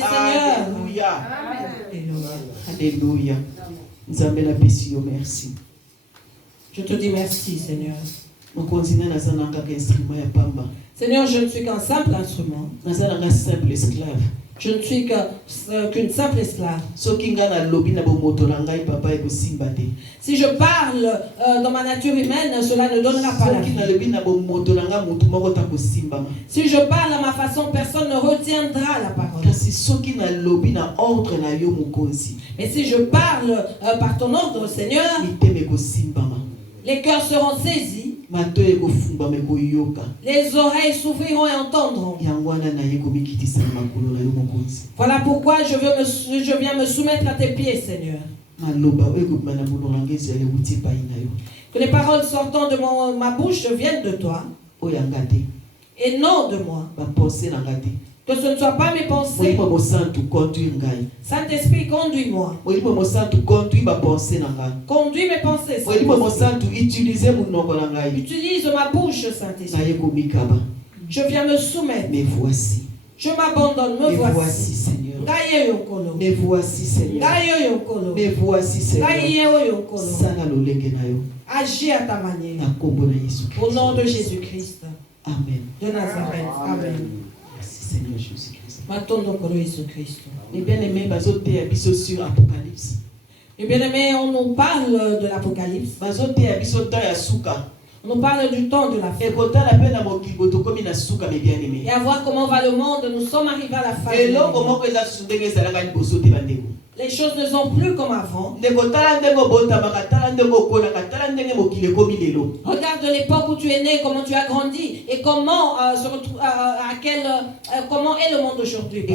Seigneur. Alléluia. Alléluia. Alléluia. Merci. Je te dis merci, Seigneur. Pamba. Seigneur, je ne suis qu'un simple instrument. Un simple esclave. Je ne suis qu'une simple esclave. Si je parle dans ma nature humaine, cela ne donnera pas la vie. Si je parle à ma façon, personne ne retiendra la parole. Mais si je parle par ton ordre, Seigneur, les cœurs seront saisis. Les oreilles s'ouvriront et entendront. Voilà pourquoi je viens me soumettre à tes pieds, Seigneur. Que les paroles sortant de ma bouche viennent de toi et non de moi. Que ce ne soit pas mes pensées. Saint-Esprit, conduis-moi. Conduis mes pensées. Utilise ma bouche, Saint-Esprit. Je viens me soumettre. Me voici. Je m'abandonne. Me voici, Seigneur. Me voici, Seigneur. Me voici, Seigneur. Agis à ta manière. Au nom de Jésus-Christ. Amen. De Nazareth. Amen. Seigneur Jésus-Christ. Les bien-aimés, sur Apocalypse. Les bien-aimés, on nous parle de l'Apocalypse. On nous parle du temps de la fin. Et à voir comment va le monde, nous sommes arrivés à la fin. Les choses ne sont plus comme avant. Regarde l'époque où tu es né, comment tu as grandi et comment comment est le monde aujourd'hui.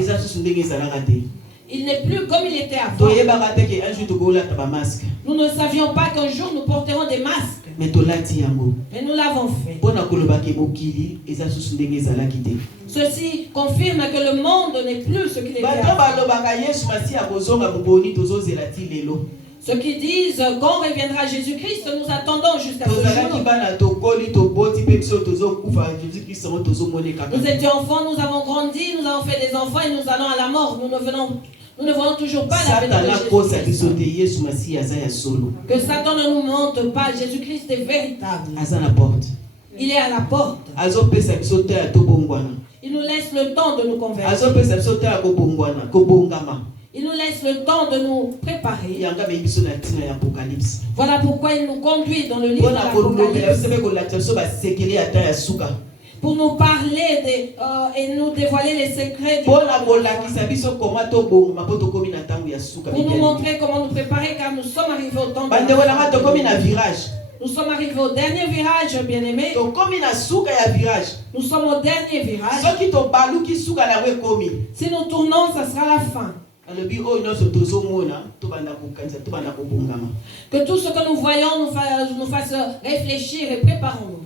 Il n'est plus comme il était avant. Nous ne savions pas qu'un jour nous porterons des masques. Mais nous l'avons fait. Ceci confirme que le monde n'est plus ce qu'il était avant. Ceux qui disent quand reviendra Jésus-Christ, nous attendons jusqu'à ce jour. Nous étions enfants, nous avons grandi, nous avons fait des enfants et nous allons à la mort. Nous ne voyons toujours pas la venue de Jésus-Christ. Que Satan ne nous montre pas, Jésus-Christ est véritable. Il est à la porte. Il nous laisse le temps de nous convertir. Il nous laisse le temps de nous préparer. Voilà pourquoi il nous conduit dans le livre de l'Apocalypse. Pour nous parler et nous dévoiler les secrets du monde. Pour nous montrer comment nous préparer, car nous sommes arrivés au temps de la fin. Nous sommes arrivés au dernier virage, bien-aimés. Nous sommes au dernier virage. Si nous tournons, ça sera la fin. Que tout ce que nous voyons nous fasse réfléchir et préparons-nous.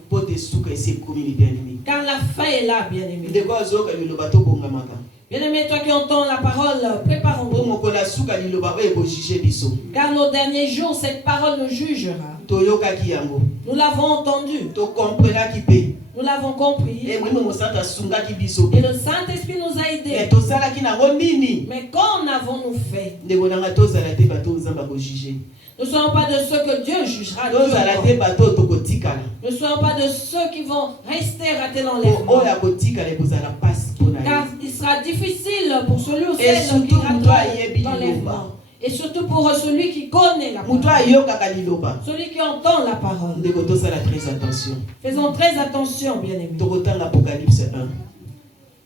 Car la fin est là, bien-aimé. Bien-aimé, toi qui entends la parole, préparons-nous. Car nos derniers jours, cette parole nous jugera. Nous l'avons entendu. Nous l'avons compris. Et le Saint-Esprit nous a aidés. Mais qu'en avons-nous fait? Ne soyons pas de ceux que Dieu jugera. Ne soyons pas de ceux qui vont rester ratés dans l'enlèvement. Car il sera difficile pour celui ou celle qui ratera l'enlèvement. Et surtout pour celui qui connaît la parole. Celui qui entend la parole. Faisons très attention, bien-aimés.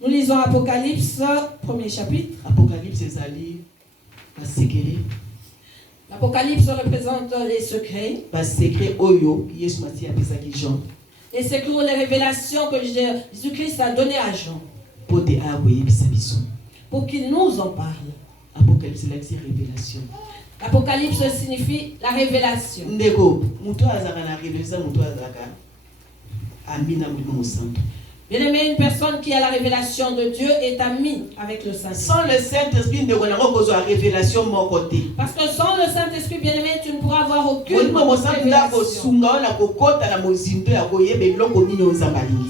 Nous lisons Apocalypse, premier chapitre. L'Apocalypse représente les secrets. Les secrets ou les révélations que Jésus-Christ a données à Jean. Pour qu'il nous en parle. Apocalypse, c'est la révélation. Apocalypse signifie la révélation. Bien-aimé, une personne qui a la révélation de Dieu est amie avec le Saint-Esprit. Sans le Saint-Esprit, nous n'avons pas de révélation. Parce que sans le Saint-Esprit, bien-aimé, tu ne pourras avoir aucune révélation.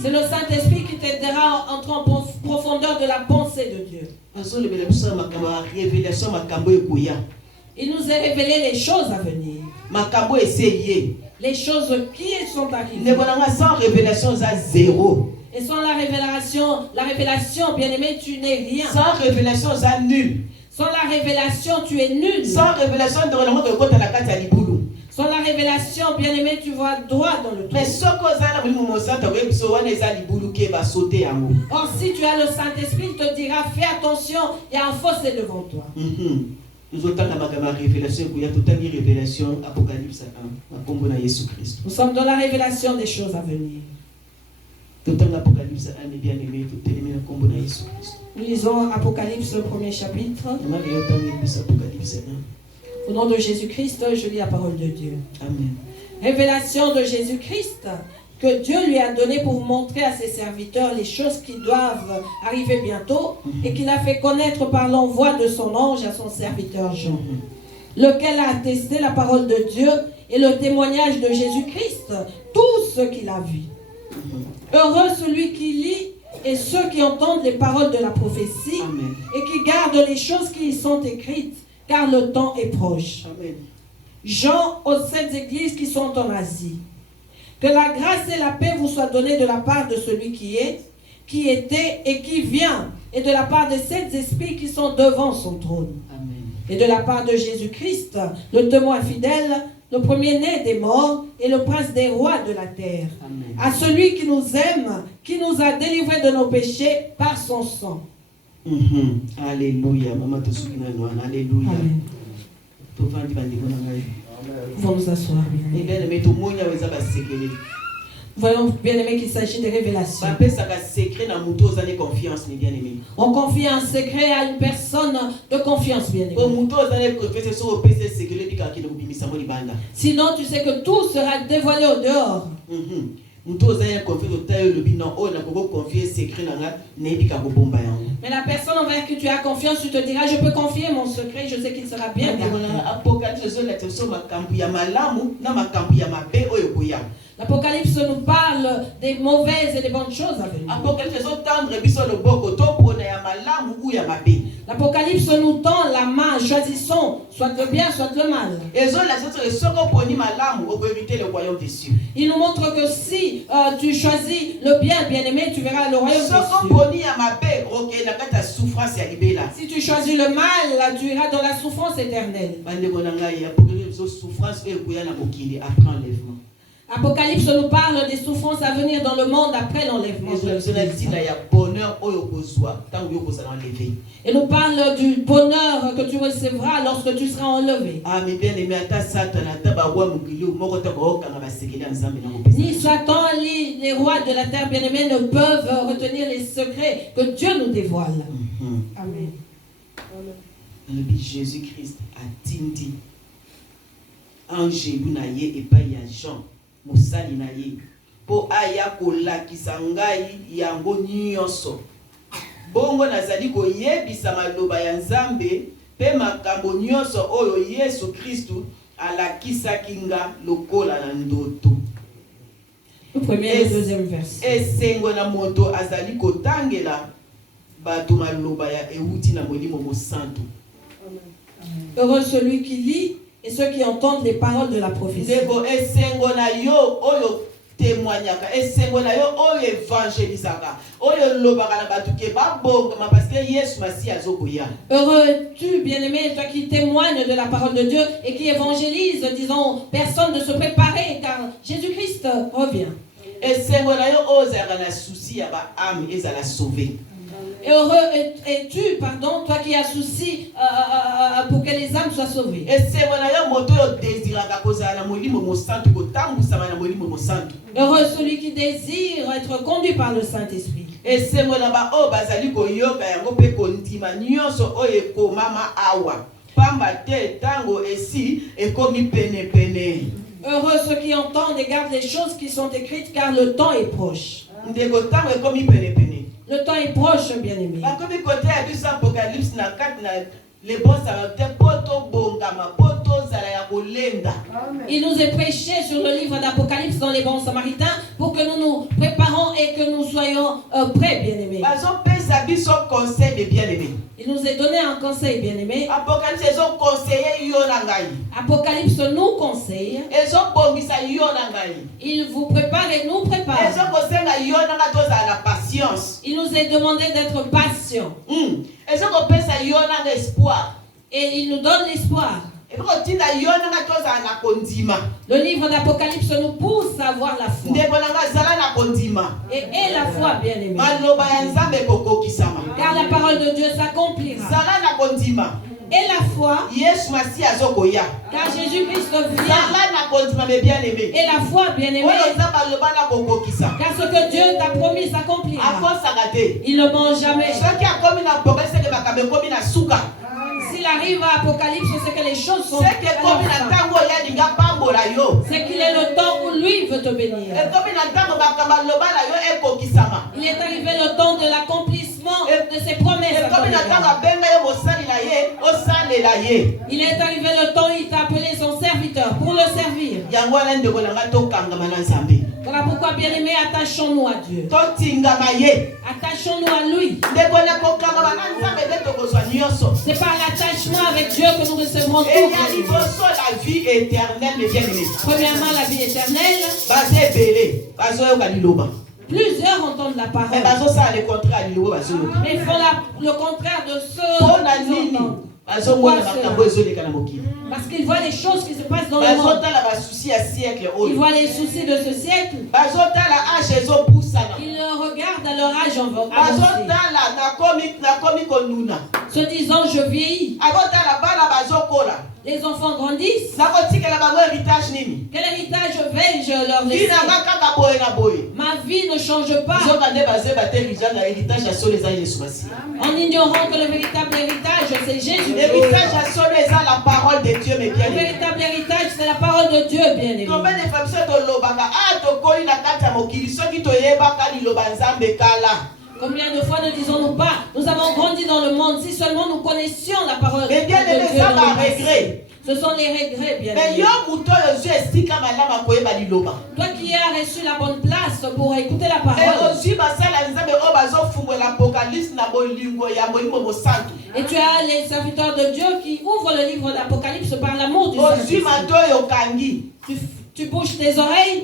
C'est le Saint-Esprit qui t'aidera à entrer en profondeur de la pensée de Dieu. Il nous a révélé les choses à venir. Les choses qui sont arrivées. Sans révélation, ça zéro. Et sans la révélation, bien aimé, tu n'es rien. Sans révélation, ça nul. Sans la révélation, tu es nul. Sans révélation, sans la révélation, bien aimé, tu vas droit dans le trou. Or, si tu as le Saint-Esprit, il te dira, fais attention, il y a un fossé devant toi. Nous sommes dans la révélation des choses à venir. Nous lisons Apocalypse, le premier chapitre. Au nom de Jésus-Christ, je lis la parole de Dieu. Amen. Révélation de Jésus-Christ que Dieu lui a donné pour montrer à ses serviteurs les choses qui doivent arriver bientôt et qu'il a fait connaître par l'envoi de son ange à son serviteur Jean, lequel a attesté la parole de Dieu et le témoignage de Jésus-Christ, tout ce qu'il a vu. Heureux celui qui lit et ceux qui entendent les paroles de la prophétie. Amen. Et qui gardent les choses qui y sont écrites, car le temps est proche. Amen. Jean aux 7 églises qui sont en Asie. Que la grâce et la paix vous soient données de la part de celui qui est, qui était et qui vient, et de la part des 7 esprits qui sont devant son trône. Amen. Et de la part de Jésus-Christ, le témoin fidèle, le premier-né des morts et le prince des rois de la terre. Amen. À celui qui nous aime, qui nous a délivrés de nos péchés par son sang. Alléluia. Maman te souvient. Alléluia. Amen. Vont nous asseoir. Voyons bien aimé qu'il s'agit de révélations. On confie un secret à une personne de confiance, bien aimé. Sinon tu sais que tout sera dévoilé au dehors. Mais la personne envers qui tu as confiance, tu te diras, je peux confier mon secret, je sais qu'il sera bien gardé. L'Apocalypse nous parle des mauvaises et des bonnes choses à venir. L'Apocalypse nous tend la main, choisissons soit le bien, soit le mal. Il nous montre que si tu choisis le bien, bien-aimé, tu verras le royaume des cieux. Si tu choisis le mal, tu iras dans la souffrance éternelle. Apocalypse nous parle des souffrances à venir dans le monde après l'enlèvement. Et nous parle du bonheur que tu recevras lorsque tu seras enlevé. Ni Satan, ni les rois de la terre bien-aimés ne peuvent retenir les secrets que Dieu nous dévoile. Amen. Jésus-Christ a tindi ange bunaye et pas Jean. Mosali na ye po aya kolakisa ngai yango nyonso bongo nazali koyebisa maloba ya Nzambe pe makambo nyonso oyo Yesu Kristu alakisaki nga lokola na ndoto. Le premier et le deuxième verset. Esengo na moto azali kotangela bato maloba ya euti na molimo mosantu. Heureux celui qui lit et ceux qui entendent les paroles de la prophétie. Et heureux es-tu, bien-aimé, toi qui témoignes de la parole de Dieu et qui évangélise, disons, personne de se préparer car Jésus-Christ revient. Et heureux es-tu, pardon, toi qui as souci pour que les âmes soient sauvées. Heureux celui qui désire être conduit par le Saint-Esprit. Heureux ceux qui entendent et gardent les choses qui sont écrites car le temps est proche. Le temps est proche, bien-aimé. Il nous est prêché sur le livre d'Apocalypse dans les bons samaritains pour que nous nous préparons et que nous soyons prêts, bien-aimés. Il nous a donné un conseil, bien-aimé. Apocalypse nous conseille. Il vous prépare et nous prépare. Il nous est demandé d'être patient. Et il nous donne l'espoir. Le livre d'Apocalypse nous pousse à avoir la foi. Et la foi, bien aimé. Car la parole de Dieu s'accomplira. Et la foi, car Jésus-Christ vient. Et la foi, bien aimé, car ce que Dieu t'a promis s'accomplira. Il ne ment jamais. S'il arrive à Apocalypse, c'est que les choses sont. C'est qu'il est le temps où lui veut te bénir. Il est arrivé le temps de l'accomplissement de ses promesses. Il est arrivé le temps où il t'a appelé son serviteur pour le servir. Voilà pourquoi, bien aimé, attachons-nous à Dieu. Attachons-nous à lui. C'est par l'attachement avec Dieu que nous recevrons tout. Premièrement, la vie éternelle. Plusieurs entendent la parole. Mais ils font le contraire de ceux qui entendent. Parce qu'ils voient les choses qui se passent dans le monde. Ils voient les soucis de ce siècle. Ils regardent à leur âge se disant je vieillis. Les enfants grandissent. Quel héritage vais-je leur laisser? Ma vie ne change pas. En ignorant que le véritable héritage c'est Jésus. Le véritable héritage c'est la parole de Dieu, bien aimé. Combien de fois ne disons-nous pas, nous avons grandi dans le monde, si seulement nous connaissions la parole de Dieu. Ce sont les regrets, bien aimé. Toi qui as reçu la bonne place pour écouter la parole. Et tu as les serviteurs de Dieu qui ouvrent le livre d'Apocalypse par l'amour du Saint-Esprit. Tu bouges tes oreilles.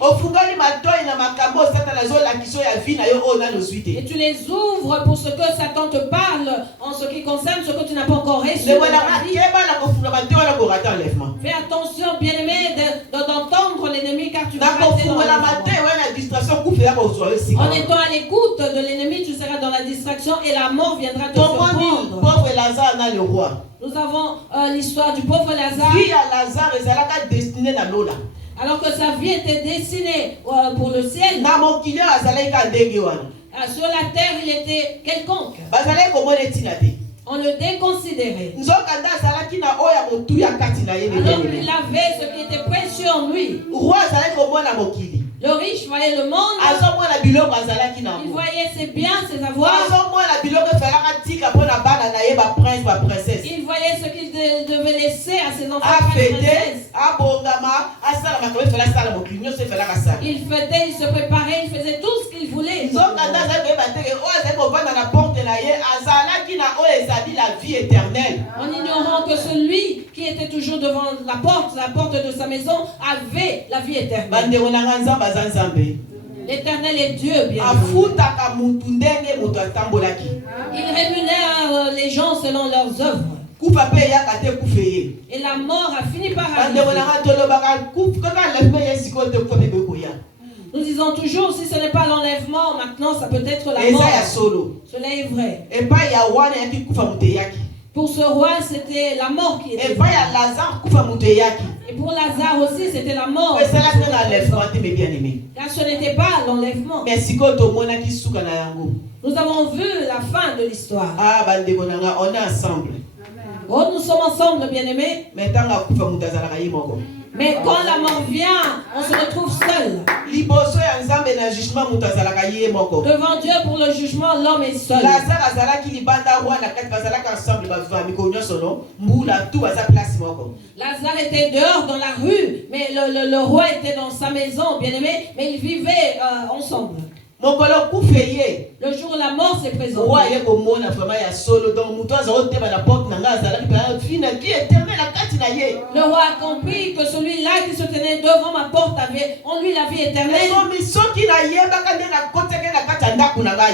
Et tu les ouvres pour ce que Satan te parle en ce qui concerne ce que tu n'as pas encore reçu. Fais attention, bien-aimé, d'entendre l'ennemi car tu vas rester dans en étant à l'écoute de l'ennemi, tu seras dans la distraction et la mort viendra te surprendre. Nous avons l'histoire du pauvre Lazare. Alors que sa vie était destinée pour le ciel. Sur la terre, il était quelconque. On le déconsidérait. Alors qu'il avait ce qui était précieux en lui. Le riche voyait le monde. Il voyait ses biens, ses avoirs. Il voyait ce qu'il devait laisser à ses enfants. Il fêtait, il se préparait, il faisait tout ce qu'il voulait. En ignorant que celui qui était toujours devant la porte de sa maison, avait la vie éternelle. L'éternel est Dieu, bien sûr. Il rémunère les gens selon leurs œuvres. Et la mort a fini par arriver. Nous disons toujours, si ce n'est pas l'enlèvement, maintenant ça peut être la mort. Cela est vrai. Pour ce roi, c'était la mort qui était. Et pour Lazare aussi, c'était la mort. Car ce n'était pas l'enlèvement. Nous avons vu la fin de l'histoire. On est ensemble. Oh, nous sommes ensemble, bien-aimés. Mais quand la mort vient, on se retrouve seul. Devant Dieu pour le jugement, l'homme est seul. Lazare était dehors dans la rue, mais le roi était dans sa maison, bien-aimé, mais ils vivaient ensemble. Le jour où la mort s'est présentée. Le roi a compris que celui-là qui se tenait devant ma porte avait en lui la vie éternelle.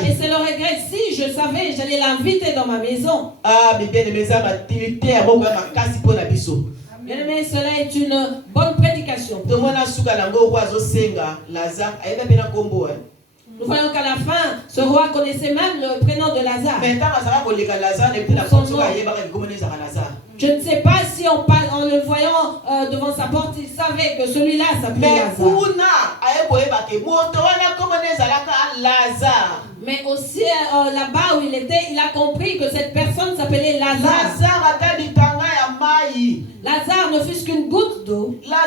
Et c'est le regret, si je savais, j'allais l'inviter dans ma maison. Bien aimé, cela est une bonne prédication. Nous voyons qu'à la fin, ce roi connaissait même le prénom de Lazare. Je ne sais pas si en le voyant devant sa porte, il savait que celui-là s'appelait Lazare. Mais aussi là-bas où il était, il a compris que cette personne s'appelait Lazare. Lazare ne fut qu'une goutte d'eau. Et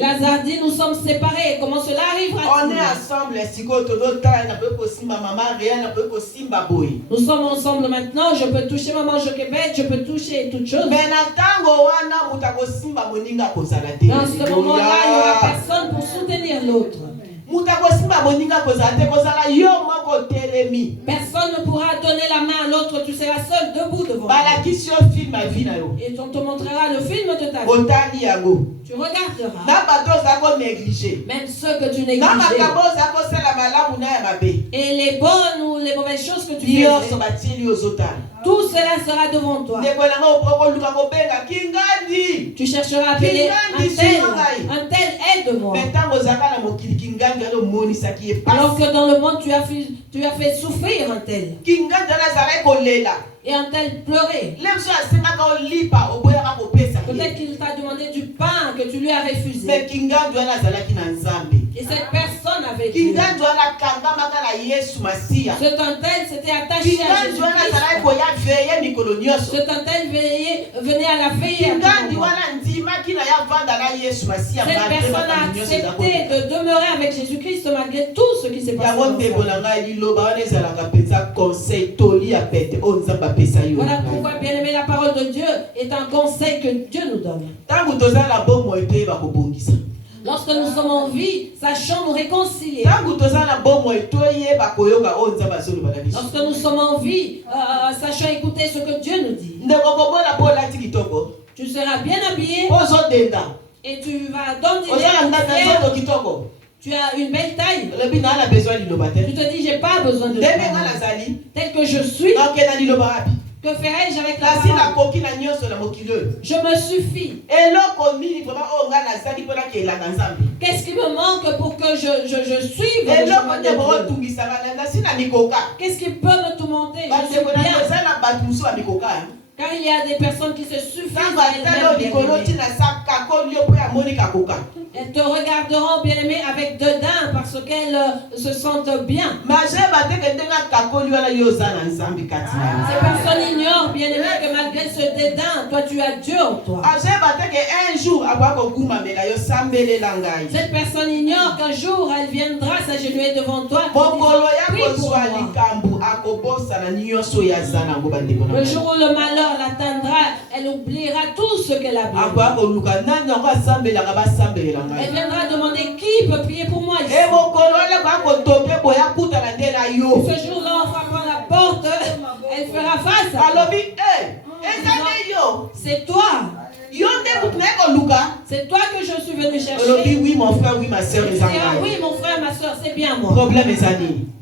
Lazare dit, nous sommes séparés. Comment cela arrivera-t-il? On est ensemble. Nous sommes ensemble maintenant. Je peux toucher maman Joquebed, je peux toucher toutes choses. Mais dans ce moment-là, il n'y aura personne pour soutenir l'autre. Personne ne pourra donner la main à l'autre, tu seras seul debout devant. Et on te montrera le film de ta vie. Tu regarderas. Même ceux que tu négligeais. Et les bonnes ou les mauvaises choses que tu fais. Tout cela sera devant toi. Tu chercheras à appeler un tel aide-moi. Alors que dans le monde tu as fait souffrir un tel. Et un tel pleurait. Peut-être qu'il t'a demandé du pain que tu lui as refusé. Et cette personne avait dit. Ce tel s'était attaché à Jésus-Christ. Ce tel venait à la veille. Cette personne a accepté de demeurer avec Jésus-Christ malgré tout ce qui s'est passé. Voilà pourquoi, bien aimé, la parole de Dieu est un conseil que Dieu nous donne. Lorsque nous sommes en vie, sachons nous réconcilier. Lorsque nous sommes en vie, sachons écouter ce que Dieu nous dit. Tu seras bien habillé et tu vas dandiner. Tu as une belle taille. Tu te dis, j'ai pas besoin de toi. Tel que je suis. Que ferai-je avec la parole? Je me suffis. Qu'est-ce qui me manque pour que je suive le chemin de Dieu? Qu'est-ce qui peut me tourmenter? Je sais bien. Car il y a des personnes qui se suffisent à elles-mêmes. Elles te regarderont, bien aimé, avec dédain parce qu'elles se sentent bien. Ces personnes ignorent, bien aimé, que malgré ce dédain, toi tu as Dieu en toi. Cette personne ignore qu'un jour elle viendra s'agenouiller devant toi. Le jour où le malheur l'atteindra, elle oubliera tout ce qu'elle a vu. Elle viendra demander qui peut prier pour moi ici. Ce jour-là, en frappant la porte, elle fera face à c'est toi. C'est toi que je suis venu chercher. Oui, mon frère, oui, ma soeur. Oui, mon frère, ma soeur, c'est bien moi.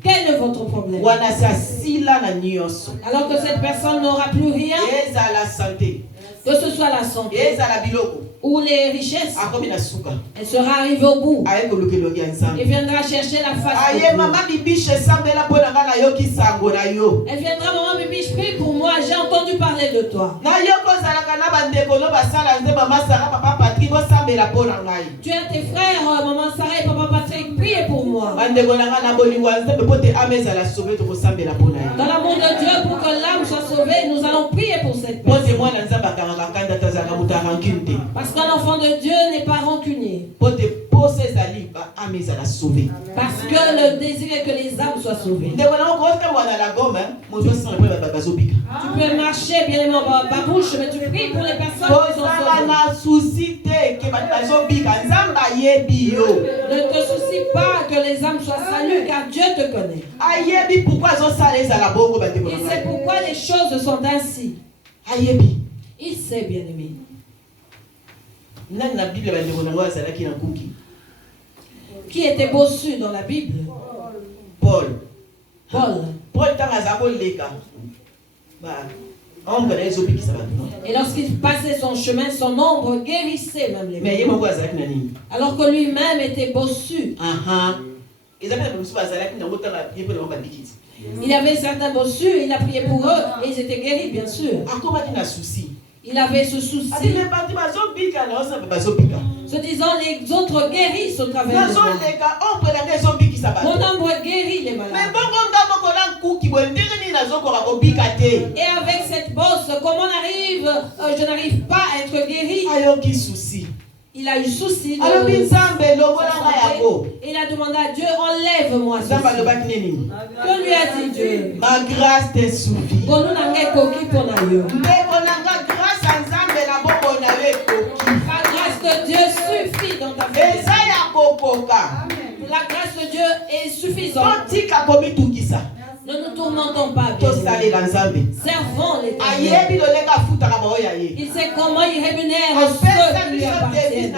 Quel est votre problème? Alors que cette personne n'aura plus rien, que ce soit la santé ou les richesses, elle sera arrivée au bout et viendra chercher la face de Dieu. Elle viendra, maman Bibiche, prie pour moi, j'ai entendu parler de toi. Tu as tes frères, maman Sarah et papa Patrick, priez pour moi. Dans l'amour de Dieu, pour que l'âme soit sauvée, nous allons prier pour cette personne. Parce qu'un enfant de Dieu n'est pas rancunier. Parce que le désir est que les âmes soient sauvées. Tu peux marcher bien aimé en babouche, mais tu pries pour les personnes qui sont sauvées. ayebi yo. Ne te soucie pas que les âmes soient salues, car Dieu te connaît. Ayebi pourquoi zo sala ezala bongo ba ndeko. Il sait pourquoi les choses sont ainsi. Ayebi. Il sait, bien-aimé. Nani na Bible ba ndeko nango azalaki na kuki. Qui était bossu dans la Bible? Paul. Paul. Tanga zako leka. Ba ombre na ezo bikisa ba. Et lorsqu'il passait son chemin, son ombre guérissait même les Mais yemo ko azalaki na nini? alors que lui-même était bossu. Il y avait certains bossus, il a prié pour eux et ils étaient guéris, bien sûr. Il avait ce souci. Se disant, les autres guérissent au travers de moi. Mon ombre guérit les malades. Et avec cette bosse, comment je n'arrive pas à être guéri? Il a eu souci. Il a demandé à Dieu, enlève-moi ceci. Que lui a dit Dieu? Ma grâce te suffit. La grâce de Dieu suffit dans ta vie. La grâce de Dieu est suffisante. Ne nous tourmentons pas. Servons l'Éternel. Il sait comment il rémunère ceux qui lui appartiennent.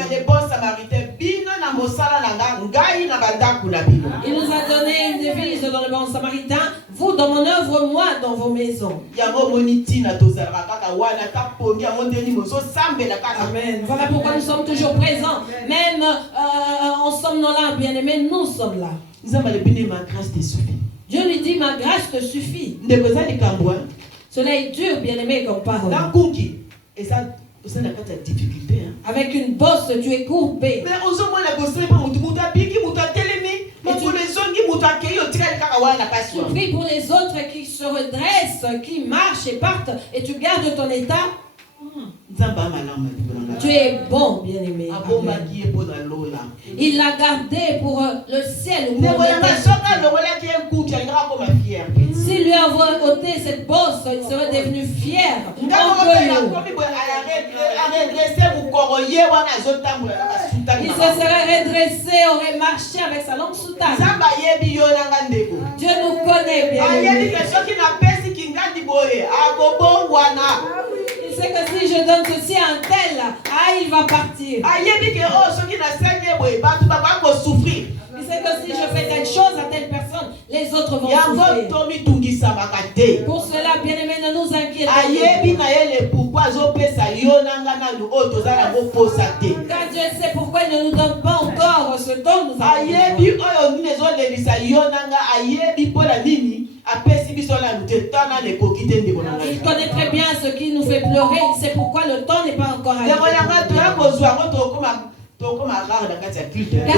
Il nous a donné une devise dans le bon samaritain. Vous dans mon œuvre, moi dans vos maisons. Amen. Voilà pourquoi nous sommes toujours présents. Même en somnolent, bien-aimés, nous sommes là. Dieu lui dit, ma grâce te suffit. Cela est dur, bien-aimé, comme parole. Avec une bosse, tu es courbé. Tu pries pour les autres qui se redressent, qui marchent et partent, et tu gardes ton état. Tu es bon, bien-aimé. Il l'a gardé pour le ciel. S'il lui avait ôté cette bosse, il serait devenu fier. Il se serait redressé, aurait marché avec sa langue soutane. Dieu nous connaît bien. Il sait que si je donne ceci à un tel, il va partir. Il sait que si je fais telle chose à telle personne, les autres vont souffrir. Pour cela, bien-aimé, ne nous inquiétons pas. Car Dieu sait pourquoi il ne nous donne pas encore ce dont nous avons Il connaît très bien ce qui nous fait pleurer. Il sait pourquoi le temps n'est pas encore arrivé. Car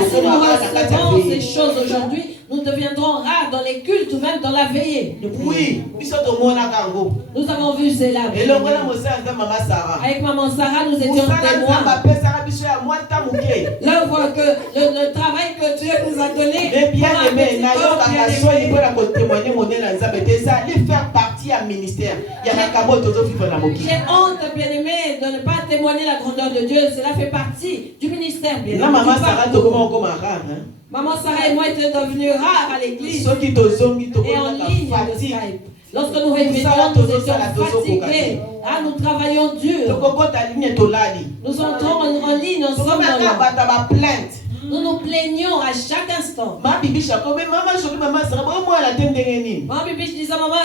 si nous recevons ces choses aujourd'hui, nous deviendrons rares dans les cultes ou même dans la veillée. Oui, nous avons vu cela. Avec maman Sarah, nous étions témoins. L'œuvre le travail que Dieu nous a donné. J'ai honte, bien-aimé, de ne pas témoigner la grandeur de Dieu. Cela fait partie du ministère, bien-aimé. Maman Sarah et moi étions devenus rares à l'église et en ligne de Skype. Lorsque nous réveillons, nous étions fatigués. Nous travaillons dur. Nous entrons en ligne ensemble. Nous nous plaignons à chaque instant. Maman Bibi disait, maman,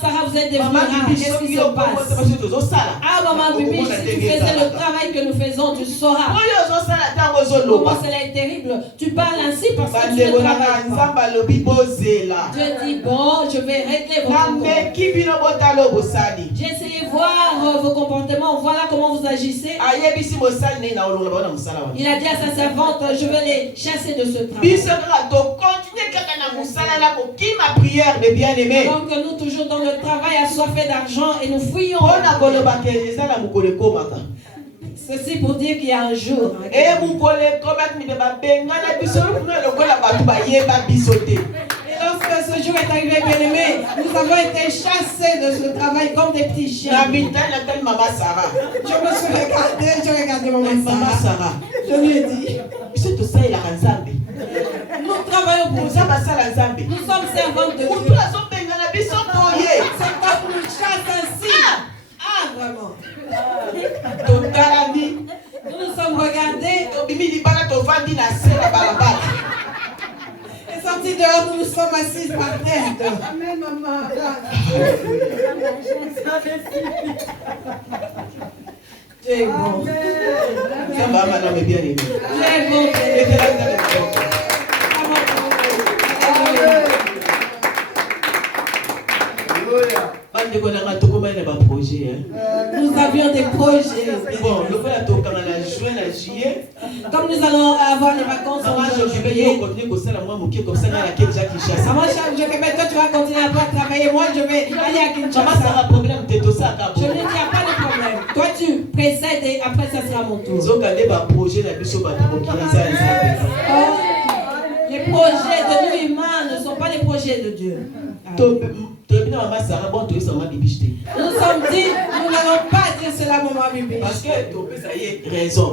Sarah, vous êtes devenue rare. Qu'est-ce qui se passe? Maman Bibi, si tu faisais le travail que nous faisons, tu sauras. Comment cela est terrible. Tu parles ainsi parce que tu ne travailles pas. Dieu dit, bon, je vais régler vos comportements. J'ai essayé de voir vos comportements. Voilà comment vous agissez. Il a dit à sa servante, je vais les chasser de ce travail. Donc nous toujours dans le travail assoiffés d'argent et nous fouillons. Ceci pour dire qu'il y a un jour. Et lorsque lorsque ce jour est arrivé, bien-aimé, nous avons été chassés de ce travail comme des petits chiens. Je me suis regardé maman Sarah. Je lui ai dit, nous travaillons pour ça. Nous sommes servantes de Dieu. C'est comme nous chasse ainsi. Ah, vraiment. Nous nous sommes regardés. Et sortis dehors, nous nous sommes assis par terre. Amen, maman. Tu es bon. Tu es bon. Nous avions des projets. Bon, comme nous allons avoir les vacances en juillet. Toi tu vas continuer à travailler. Moi je vais aller à Kinshasa. Je ne dis pas de problème. Toi tu précèdes et après ça sera mon tour. Les projets de l'humain ne sont pas les projets de Dieu. Nous nous sommes dit, nous n'allons pas dire cela, maman Bibi. Parce que raison.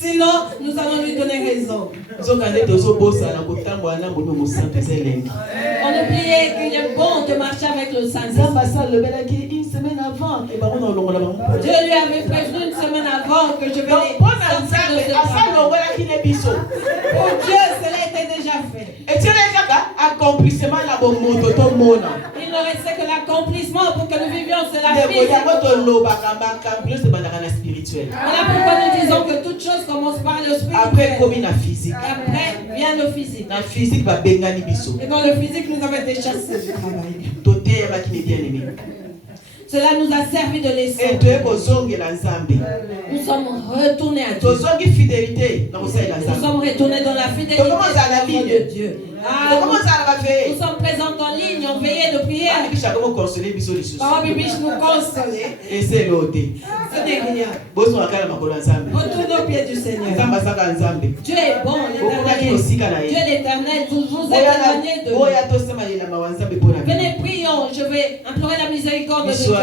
Sinon, nous allons lui donner raison. On oubliait qu'il est bon de marcher avec le Saint-Esprit. Dieu lui avait prévenu une semaine avant que je vais sortir de ce travail. Pour Dieu, cela était déjà fait. Il ne restait que l'accomplissement pour que nous vivions cela physique. Voilà pourquoi nous disons que toute chose commence par le spirituel. Après vient le physique. Et dans le physique, nous avons été chassés du travail. Cela nous a servi de leçon. Nous sommes retournés à Dieu. Nous sommes retournés dans la fidélité de Dieu. Nous sommes présents en ligne, on veillait de prière. Parole biblique nous consoler. Ce n'est rien. Retournons au pied du Seigneur. Dieu est bon, l'éternel. Dieu l'éternel, vous éloignez de nous. Venez, prions. Je vais implorer la miséricorde de Dieu.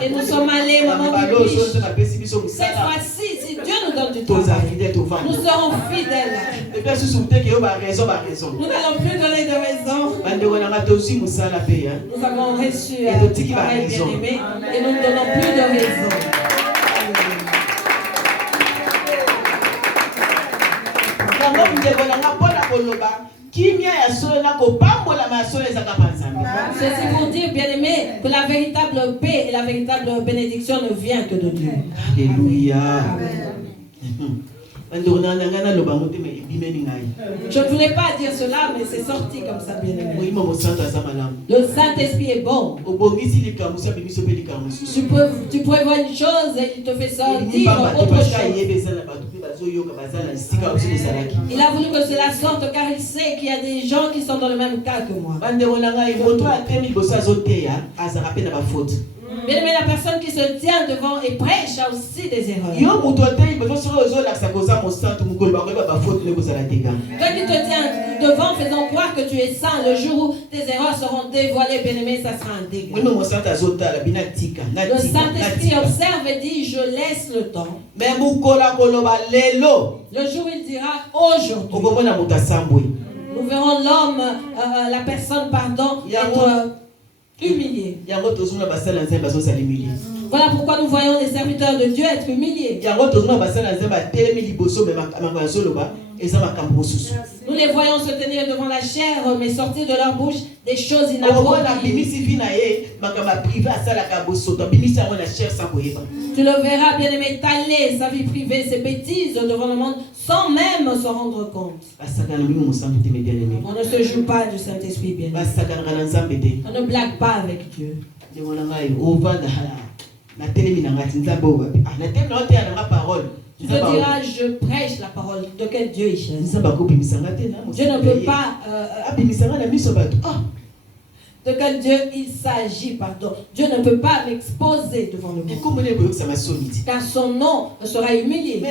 Et nous sommes allés, maman Bibiche. Cette fois-ci, si Dieu nous donne du travail, nous serons fidèles. Nous n'allons plus donner de raison. Nous avons reçu un travail bien-aimé et nous ne donnons plus de raison. Ceci pour dire, bien-aimé, que la véritable paix et la véritable bénédiction ne vient que de Dieu. Alléluia. Je ne voulais pas dire cela, mais c'est sorti comme ça, bien-aimé. Le Saint-Esprit est bon. Tu prévois une chose et il te fait sortir autre chose. Il a voulu que cela sorte car il sait qu'il y a des gens qui sont dans le même cas que moi. Bien aimé, la personne qui se tient devant et prêche a aussi des erreurs. Toi qui te tiens devant faisant croire que tu es saint, le jour où tes erreurs seront dévoilées, bien aimé, ça sera un dégât. Le Saint-Esprit observe et dit, je laisse le temps. Le jour où il dira, aujourd'hui. Nous verrons l'homme, la personne, pardon, être humilié. Voilà pourquoi nous voyons les serviteurs de Dieu être humiliés. Nous les voyons se tenir devant la chair, mais sortir de leur bouche des choses inappropriées. Tu le verras, bien-aimé, taler sa vie privée, ses bêtises devant le monde, sans même s'en rendre compte. On ne se joue pas du Saint-Esprit, bien-aimé. On ne blague pas avec Dieu. Tu te diras, je prêche la parole. De quel Dieu il cherche? Dieu ne peut pas. de quel Dieu il s'agit, pardon. Dieu ne peut pas m'exposer devant le monde. Car son nom sera humilié.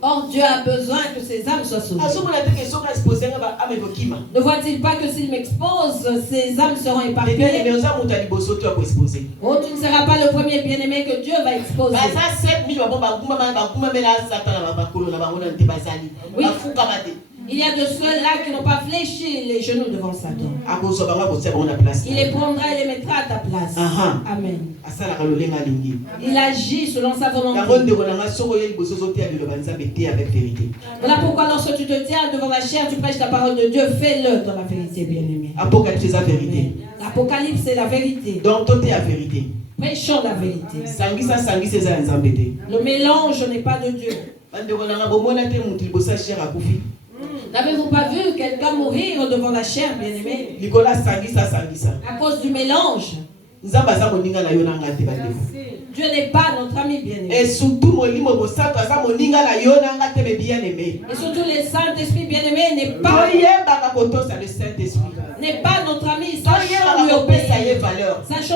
Or, Dieu a besoin que ses âmes soient sauvées. Ne voit-il pas que s'il m'expose, ses âmes seront éparpillées? Oh, tu ne seras pas le premier bien-aimé que Dieu va exposer. Oui. Il y a de ceux-là qui n'ont pas fléchi les genoux devant Satan. Il les prendra et les mettra à ta place. Amen. Il agit selon sa volonté. Voilà pourquoi lorsque tu te tiens devant la chair, tu prêches la parole de Dieu, fais-le dans la vérité, bien-aimé. L'Apocalypse, c'est la vérité. Donc, tout est la vérité. Prêchons la vérité. Le mélange n'est pas de Dieu. N'avez-vous pas vu quelqu'un mourir devant la chair, bien-aimé? À cause du mélange. Dieu n'est pas notre ami bien-aimé. Et surtout le Saint-Esprit bien-aimé n'est pas notre ami. Sachons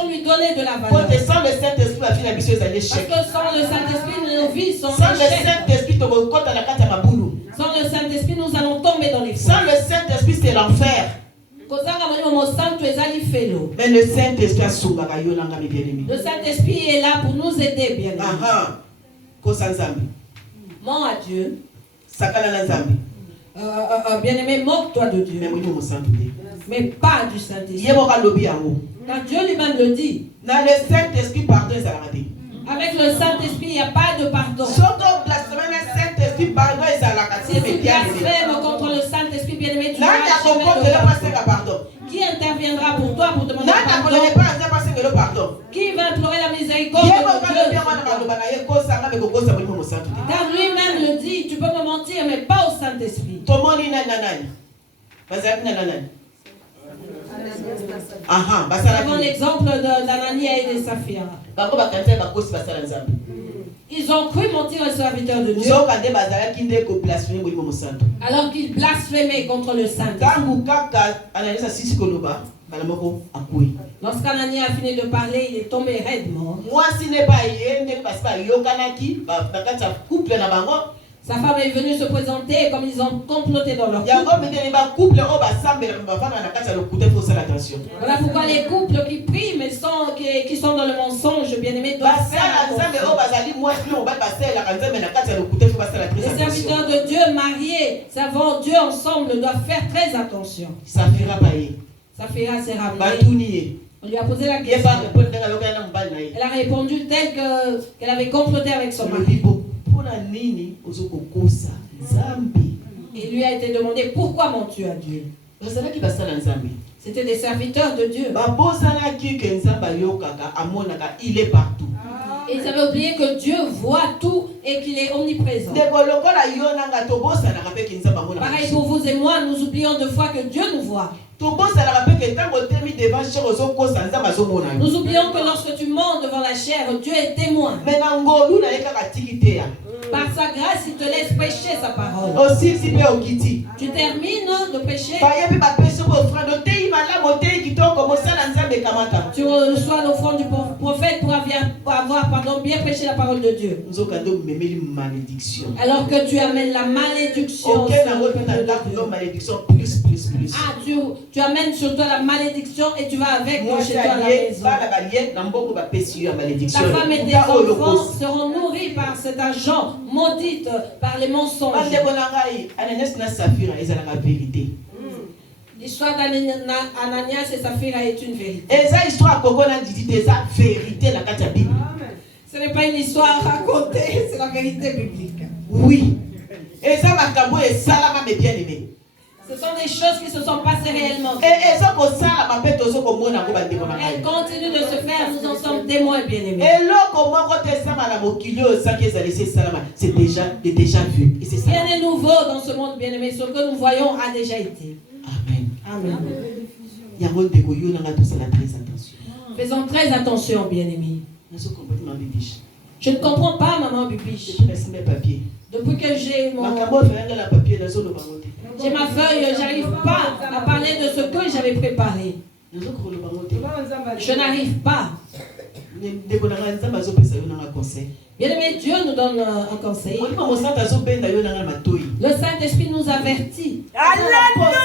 lui donner de la valeur. Sans le Saint-Esprit, parce que sans le Saint-Esprit, nos vies sont sans le Saint-Esprit, sans le Saint-Esprit, nous allons tomber dans les fous. Sans le Saint-Esprit, c'est l'enfer. Mais le Saint-Esprit est là pour nous aider, bien aimé. Mens à Dieu. Bien-aimé, moque-toi de Dieu. Mais pas du Saint-Esprit. Car Dieu lui-même le dit. Dans le Saint-Esprit, pardon, ça l'a raté. Avec le Saint-Esprit, il n'y a pas de pardon. Si tu blasphèmes contre le Saint-Esprit, bien-aimé, tu pardon. Qui interviendra pour toi pour demander pardon? Qui va implorer la miséricorde de Dieu? Car lui-même le dit, tu peux me mentir, mais pas au Saint-Esprit. Avant l'exemple d'Anania et de Saphira. Ils ont cru mentir aux serviteurs de Dieu. Alors qu'ils blasphémaient contre le Saint-Esprit. Lorsqu'Anania a fini de parler, il est tombé raide mort. Sa femme est venue se présenter comme ils ont comploté dans leur couple. Voilà pourquoi les couples qui prient mais qui sont dans le mensonge, bien-aimés, doivent faire attention. Les serviteurs de Dieu mariés, servant Dieu ensemble, doivent faire très attention. Saphira s'est ramenée. On lui a posé la question. Elle a répondu telle qu'elle avait comploté avec son mari. Il lui a été demandé pourquoi mens-tu à Dieu? C'était des serviteurs de Dieu. Il est partout. Et ils avaient oublié que Dieu voit tout et qu'il est omniprésent. Pareil pour vous et moi, nous oublions de fois que Dieu nous voit. Nous oublions que lorsque tu mens devant la chair, Dieu est témoin. Par sa grâce, il te laisse prêcher sa parole. Tu termines de prêcher. Tu reçois l'offrande du prophète pour avoir bien prêché la parole de Dieu. Alors que tu amènes la malédiction. Tu amènes sur toi la malédiction et tu vas avec chez toi à la maison. Ta femme et tes enfants seront nourris par cet argent maudite par les mensonges. L'histoire d'Ananias et Saphira est une vérité. Ce n'est pas une histoire racontée, c'est la vérité biblique. Oui. Ce sont des choses qui se sont passées réellement. Elles continuent de se faire, nous en sommes témoins, bien-aimés. C'est déjà vu. Rien n'est nouveau dans ce monde, bien-aimé. Ce que nous voyons a déjà été. Amen. Faisons très attention, bien-aimés. Je ne comprends pas, maman Bibiche. Depuis que j'ai ma feuille, j'arrive pas à parler de ce que j'avais avez préparé. Je n'arrive pas. Bien-aimé, Dieu nous donne un conseil. Le Saint-Esprit nous avertit. Alléluia.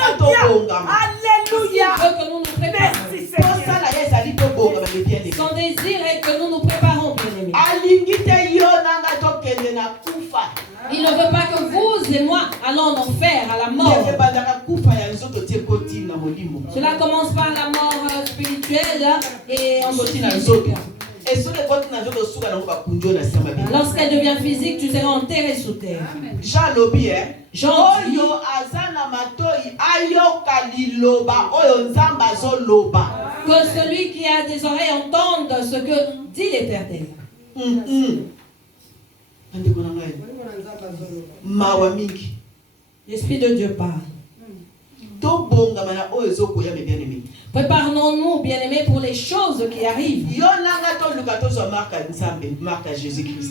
Il veut que nous nous préparions. Son désir est que nous nous préparons, bien-aimés. Il ne veut pas que vous et moi allons en enfer, à la mort. Cela commence par la mort spirituelle et ensuite physique. Lorsqu'elle devient physique, tu seras enterré sous terre. Jean dit que celui qui a des oreilles entende ce que dit l'Éternel. L'Esprit de Dieu parle. Préparons-nous, bien-aimés, pour les choses qui arrivent.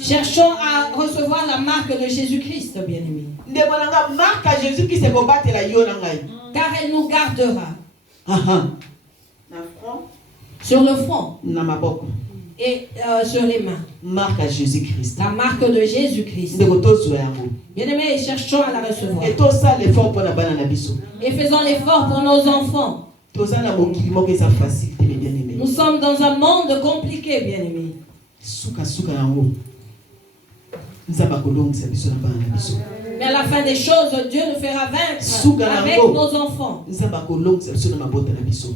Cherchons à recevoir la marque de Jésus-Christ, bien-aimés. Car elle nous gardera. Sur le front. Et sur les mains. Marque à Jésus-Christ. La marque de Jésus-Christ. Bien-aimés, cherchons à la recevoir. Et faisons l'effort pour nos enfants. Nous sommes dans un monde compliqué, bien-aimés. Mais à la fin des choses, Dieu nous fera vaincre avec nos enfants.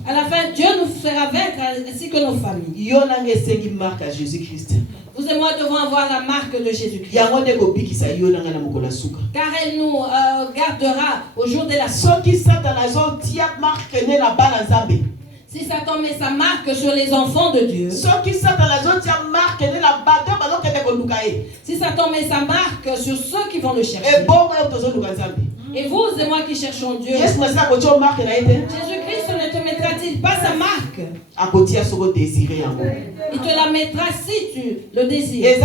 À la fin, Dieu nous fera vaincre ainsi que nos familles. Vous et moi devons avoir la marque de Jésus-Christ. Car elle nous gardera au jour de la fin. Si Satan met sa marque sur les enfants de Dieu, si Satan met sa marque sur ceux qui vont le chercher, et vous et moi qui cherchons Dieu, Jésus-Christ ne te mettra-t-il pas sa marque? Il te la mettra si tu le désires.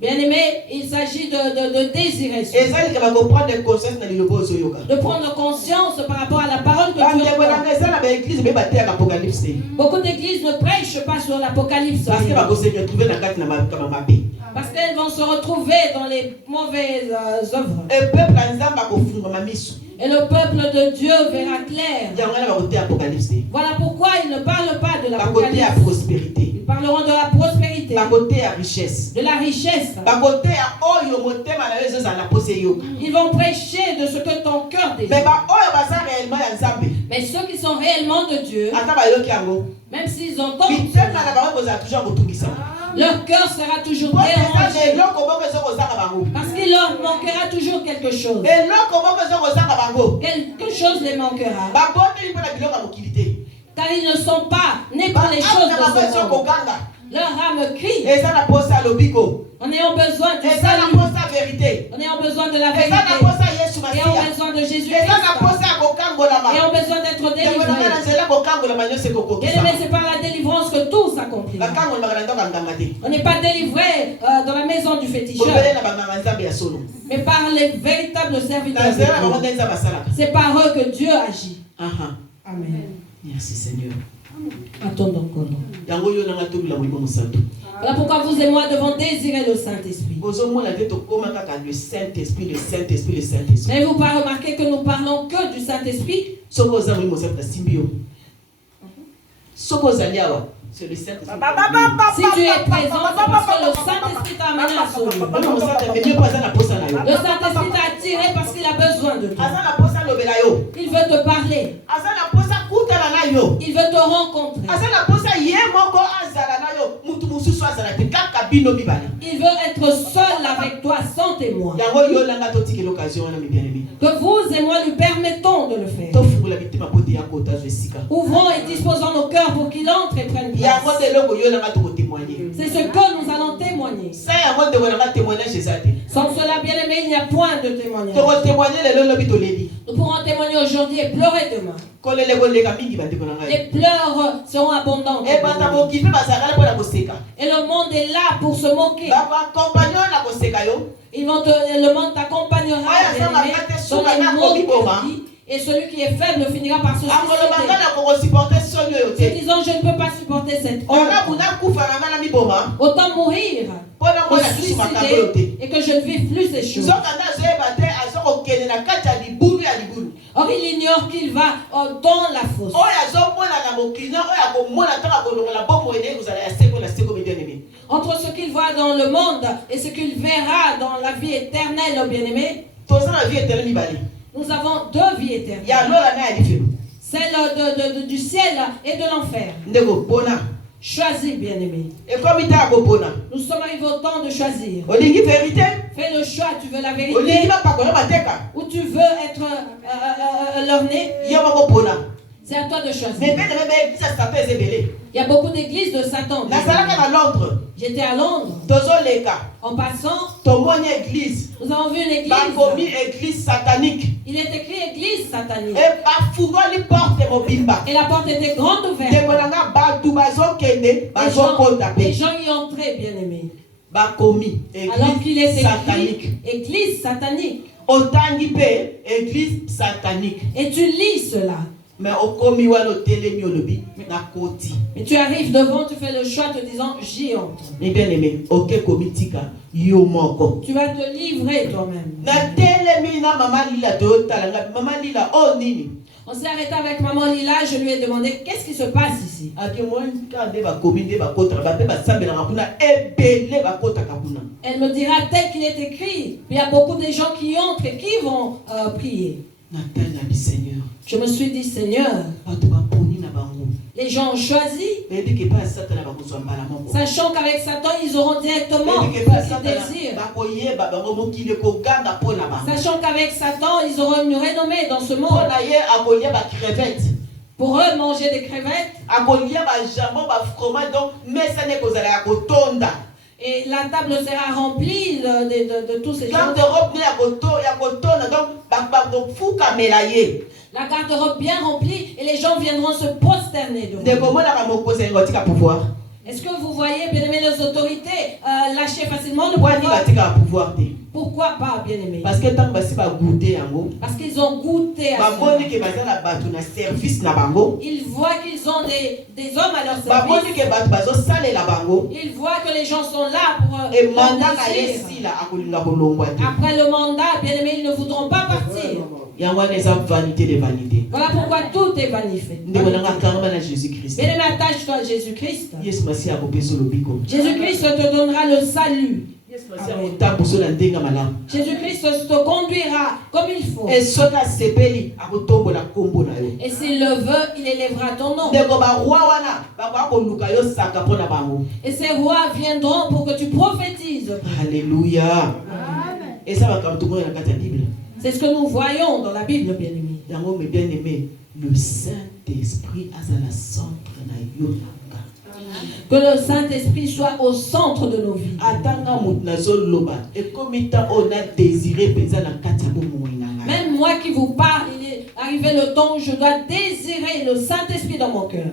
Bien-aimé, il s'agit de désirer cela. De prendre conscience par rapport à la parole que Dieu a. Beaucoup d'églises ne prêchent pas sur l'Apocalypse. Parce qu'elles vont se retrouver dans les mauvaises œuvres. Et le peuple de Dieu verra clair. Voilà pourquoi ils ne parlent pas de l'Apocalypse. Ils parleront de la prospérité, de la richesse. Ils vont prêcher de ce que ton cœur désire. Mais ceux qui sont réellement de Dieu, même s'ils entendent, leur cœur sera toujours dérangé. Parce qu'il leur manquera toujours quelque chose. Quelque chose les manquera. Car ils ne sont pas nés pour les choses de ce monde. Leur âme crie. En ayant besoin du salut. En ayant besoin de la vérité. Et en besoin de Jésus-Christ. Et en besoin d'être délivrés. Et c'est par la délivrance que tout s'accomplira. On n'est pas délivré dans la maison du féticheur. Mais par les véritables serviteurs de Dieu. C'est par eux que Dieu agit. Amen. Merci Seigneur. Attendons encore. Voilà pourquoi vous et moi devons désirer le Saint-Esprit. N'avez-vous pas remarqué que nous parlons que du Saint-Esprit? C'est le Saint-Esprit. Si tu es présent, c'est parce que le Saint-Esprit t'a amené à sauver. Le Saint-Esprit t'a attiré parce qu'il a besoin de toi. Il veut te parler. Il veut te rencontrer. Il veut être seul avec toi sans témoin. Que vous et moi lui permettons de le faire. Ouvrons et disposons nos cœurs pour qu'il entre et prenne place. C'est ce que nous allons témoigner. Sans cela, bien aimé, il n'y a point de témoignage. Nous pourrons témoigner aujourd'hui et pleurer demain. Les pleurs seront abondantes. Et le monde est là pour se moquer. Le monde t'accompagnera dans les mots interdits Et celui qui est faible finira par se suicider. En disant, je ne peux pas supporter cette honte. Autant mourir pour suicider et que je ne vive plus ces choses. Or, il ignore qu'il va dans la fosse. Entre ce qu'il voit dans le monde et ce qu'il verra dans la vie éternelle, bien-aimé, nous avons deux vies éternelles. Celle du ciel et de l'enfer. Choisis, bien-aimé. Nous sommes arrivés au temps de choisir. Fais le choix, tu veux la vérité ou tu veux être lorgné. C'est à toi de choisir. Il y a beaucoup d'églises de Satan. J'étais à Londres. En passant, nous avons vu une église satanique. Il est écrit église satanique. Et la porte était grande ouverte. Les gens y entraient, bien aimés. Alors qu'il est écrit église satanique. Et tu lis cela. Mais tu arrives devant, tu fais le choix te disant j'y entre. Tu vas te livrer toi-même. On s'est arrêté avec maman Lila, je lui ai demandé qu'est-ce qui se passe ici. Elle me dira tel qu'il est écrit. Il y a beaucoup de gens qui entrent et qui vont prier. Je me suis dit, Seigneur, les gens ont choisi, sachant qu'avec Satan, ils auront directement ce qu'ils désirent. Sachant qu'avec Satan, ils auront une renommée dans ce monde. Pour eux, manger des crevettes. Et la table sera remplie de tous ces gens. La garde-robe bien remplie et les gens viendront se prosterner devant. Est-ce que vous voyez, bien aimé, les autorités lâcher facilement le pouvoir? Pourquoi pas, bien aimé? Parce qu'ils ont goûté à ça. Ils voient qu'ils ont des hommes à leur service. Ils voient que les gens sont là pour leur désir. Après le mandat, bien aimé, ils ne voudront pas partir. Voilà pourquoi tout est vanité. Bien aimé, attache-toi à Jésus-Christ. Jésus-Christ te donnera le salut. Jésus-Christ te conduira comme il faut. Et s'il le veut, il élèvera ton nom. Et ces rois viendront pour que tu prophétises. Alléluia. C'est ce que nous voyons dans la Bible, bien-aimé. Le Saint-Esprit a la centre na yo. Que le Saint-Esprit soit au centre de nos vies. Même moi qui vous parle, il est arrivé le temps où je dois désirer le Saint-Esprit dans mon cœur.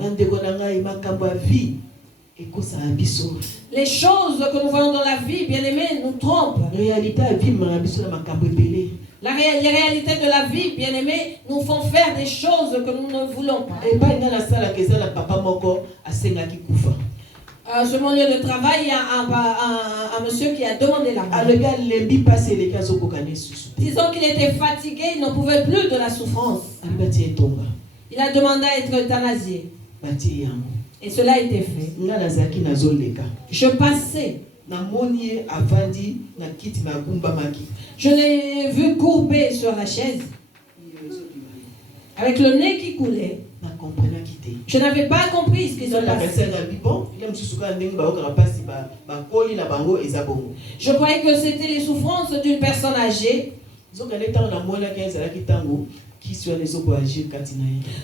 Les choses que nous voyons dans la vie, bien aimés, nous trompent. Les réalités de la vie, bien aimés, nous font faire des choses que nous ne voulons pas. Sur mon lieu de travail, il y a un monsieur qui a demandé la mort. Disons qu'il était fatigué, il n'en pouvait plus de la souffrance. Il a demandé à être euthanasié. Et cela a été fait. Je passais. Je l'ai vu courber sur la chaise, avec le nez qui coulait. Je n'avais pas compris ce qui se passait. Je croyais que c'était les souffrances d'une personne âgée.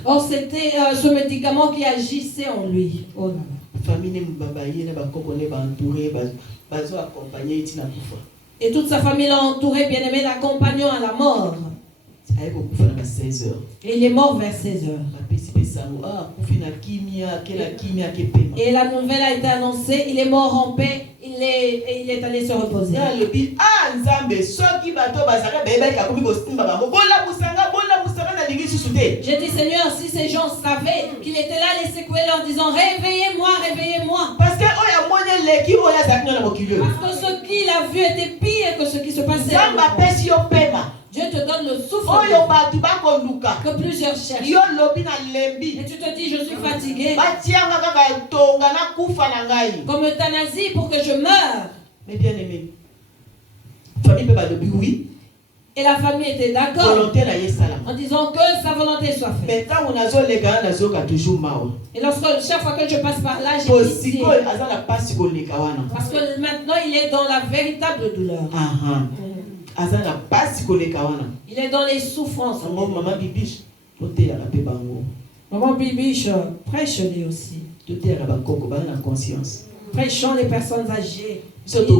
Or, c'était ce médicament qui agissait en lui. Oh là là. Et toute sa famille l'a entouré, bien aimé, l'accompagnant à la mort. Et il est mort vers 16 heures. Et la nouvelle a été annoncée, il est mort en paix, il est allé se reposer. J'ai dit, Seigneur, si ces gens savaient qu'il était là, les secouer leur disant, réveillez-moi, réveillez-moi. Parce que ce qu'il a vu était pire que ce qui se passait. Dieu te donne le souffle que plusieurs cherchent. Et tu te dis, je suis fatigué. Comme euthanasie pour que je meure. Mais bien aimé, famille peut pas de oui. Et la famille était d'accord en disant que sa volonté soit faite. Et chaque fois que je passe par là, j'ai pitié. Parce que maintenant, il est dans la véritable douleur. Il est dans les souffrances. Maman Bibiche prêche lui aussi. Prêchons les personnes âgées. Elles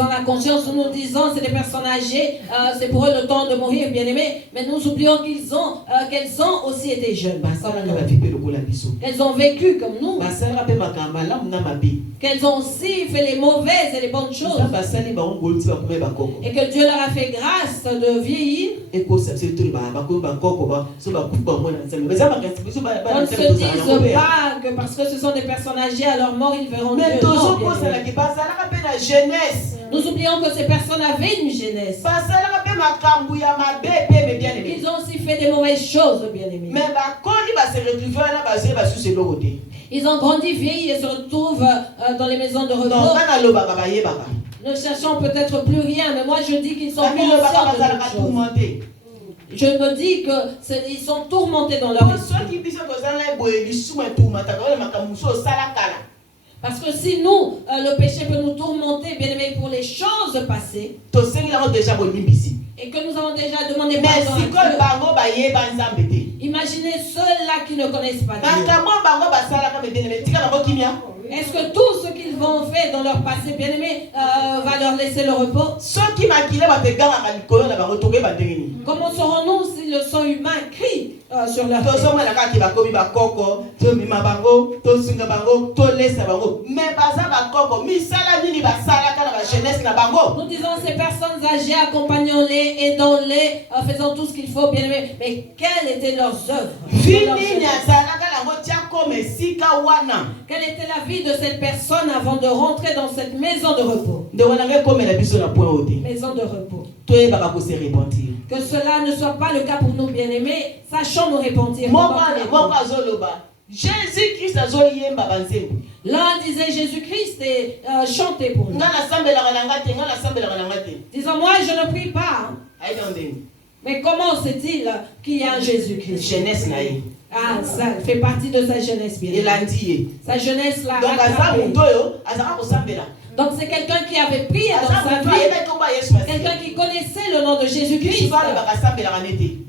ont la conscience où nous disons c'est des personnes âgées, c'est pour eux le temps de mourir, bien aimés, mais nous oublions qu'elles ont aussi été jeunes. Elles ont vécu comme nous. Qu'elles ont aussi fait les mauvaises et les bonnes choses. Et que Dieu leur a fait grâce de vieillir. On ne se dise pas que parce que ce sont des personnes âgées, à leur mort ils verront Dieu. Non, nous oublions que ces personnes avaient une jeunesse. Ils ont aussi fait des mauvaises choses, bien aimés. Ils ont grandi, vieilli et se retrouvent dans les maisons de repos. Ne cherchons peut-être plus rien, mais moi je dis qu'ils sont conscients de toutes choses. Je me dis qu'ils sont tourmentés dans leur esprit. Parce que si nous, le péché peut nous tourmenter, bien aimé, pour les choses passées, et que nous avons déjà demandé pardon à Dieu, imaginez ceux-là qui ne connaissent pas Dieu. Est-ce que tout ce qu'ils vont faire dans leur passé, bien aimé, va leur laisser le repos? Comment saurons-nous si le sang humain crie sur leur tête? Nous disons ces personnes âgées, accompagnons-les, aidons-les, faisons tout ce qu'il faut, bien aimé. Mais quelles étaient leurs œuvres? Quelle était la vie de cette personne avant de rentrer dans cette maison de repos? Maison de repos. Que cela ne soit pas le cas pour nous, bien-aimés. Sachons nous repentir. Jésus-Christ l'un disait Jésus-Christ et chantait pour nous. Disons, moi je ne prie pas. Mais comment sait-il qu'il y a un Jésus-Christ? Jeunesse. Ah, ça fait partie de sa jeunesse, bien. Sa jeunesse l'a rattrapé. Donc c'est quelqu'un qui avait prié dans sa vie, quelqu'un qui connaissait le nom de Jésus-Christ,